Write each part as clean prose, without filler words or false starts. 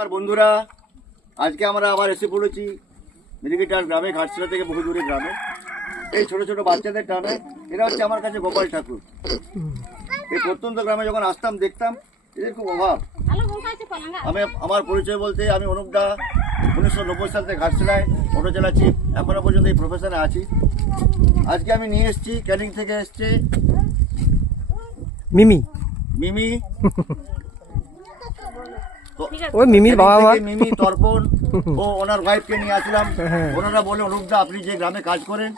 নমস্কার বন্ধুরা, আজকে আমরা আবার এসে পড়েছি মিরিগিটার গ্রামে, ঘাটশিলা থেকে বহু দূরে গ্রামে। এই ছোট ছোট বাচ্চাদের টানে এরা হচ্ছে আমার কাছে গোপাল ঠাকুর। এই প্রত্যন্ত গ্রামে যখন আসতাম দেখতাম এদের খুব অভাব। আমার পরিচয় বলতে আমি অনুপদা, 1990 সাল থেকে ঘাটশিলায় অটো চালাচ্ছি, এখনো পর্যন্ত এই প্রফেশনে আছি। আজকে আমি নিয়ে এসেছি, ক্যানিং থেকে এসছে মিমি। ওই মিমির বাবা মা মিমি তর্পণ ও ওনার ওয়াইফকে নিয়ে আসলাম। ওনারা বলে অনুপদা আপনি যে গ্রামে কাজ করেন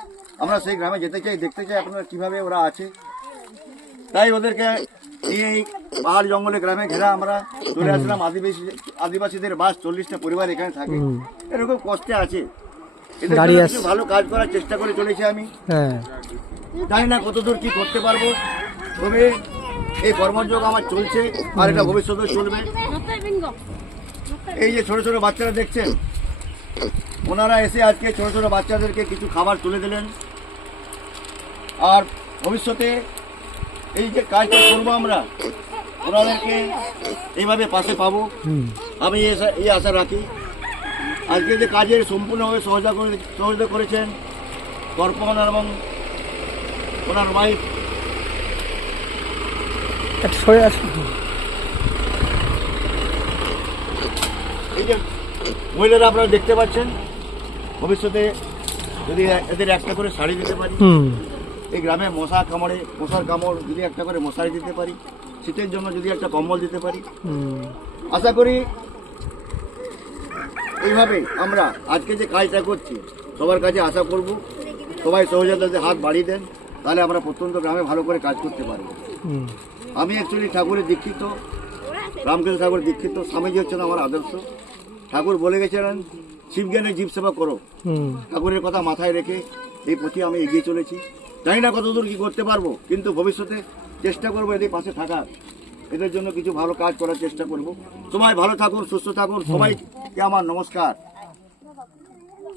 আমরা সেই গ্রামে যেতে চাই, দেখতে চাই আপনারা কিভাবে ওরা আছে। তাই ওদেরকে নিয়ে পাহাড় জঙ্গলে গ্রামে ঘেরা আমরা চলে আসলাম। আদিবাসীদের বাস 40টা পরিবার এখানে থাকে, এরকম কষ্টে আছে। এদের জন্য কিছু ভালো কাজ করার চেষ্টা করে চলেছি আমি। জানি না কতদূর কি করতে পারবো, তবে এই কর্মযোগ আমার চলছে আর এটা ভবিষ্যতে চলবে। এই যে ছোট ছোট বাচ্চারা দেখছেন, ওনারা এসে আজকে ছোট ছোট বাচ্চাদেরকে কিছু খাবার তুলে দিলেন। আর ভবিষ্যতে এই যে কাজটা করবো আমরা, ওনাদেরকে এইভাবে পাশে পাবো, আমি এই আশা রাখি। আজকে যে কাজের সম্পূর্ণভাবে সহযোগিতা করেছেন তর্পণ এবং ওনার ওয়াইফ। এই যে মহিলারা আপনারা দেখতে পাচ্ছেন, ভবিষ্যতে যদি এদের একটা করে শাড়ি দিতে পারি, এই গ্রামে মশার কামড় যদি একটা করে মশারি দিতে পারি, শীতের জন্য যদি একটা কম্বল দিতে পারি, আশা করি এইভাবে আমরা আজকে যে কাজটা করছি সবার কাছে আশা করব সবাই সহযোগিতাতে হাত বাড়িয়ে দেন, তাহলে আমরা প্রত্যন্ত গ্রামে ভালো করে কাজ করতে পারবো। আমি অ্যাকচুয়ালি ঠাকুরের দীক্ষিত, রামকৃষ্ণ ঠাকুরের দীক্ষিত। স্বামীজি হচ্ছেন আমার আদর্শ। ঠাকুর বলে গেছিলেন শিবজ্ঞানে জীব সেবা করো। ঠাকুরের কথা মাথায় রেখে এই পথে আমি এগিয়ে চলেছি। জানি না কতদূর কি করতে পারবো, কিন্তু ভবিষ্যতে চেষ্টা করবো এদের পাশে থাকার, এদের জন্য কিছু ভালো কাজ করার চেষ্টা করব। সবাই ভালো থাকুন, সুস্থ থাকুন, সবাইকে আমার নমস্কার।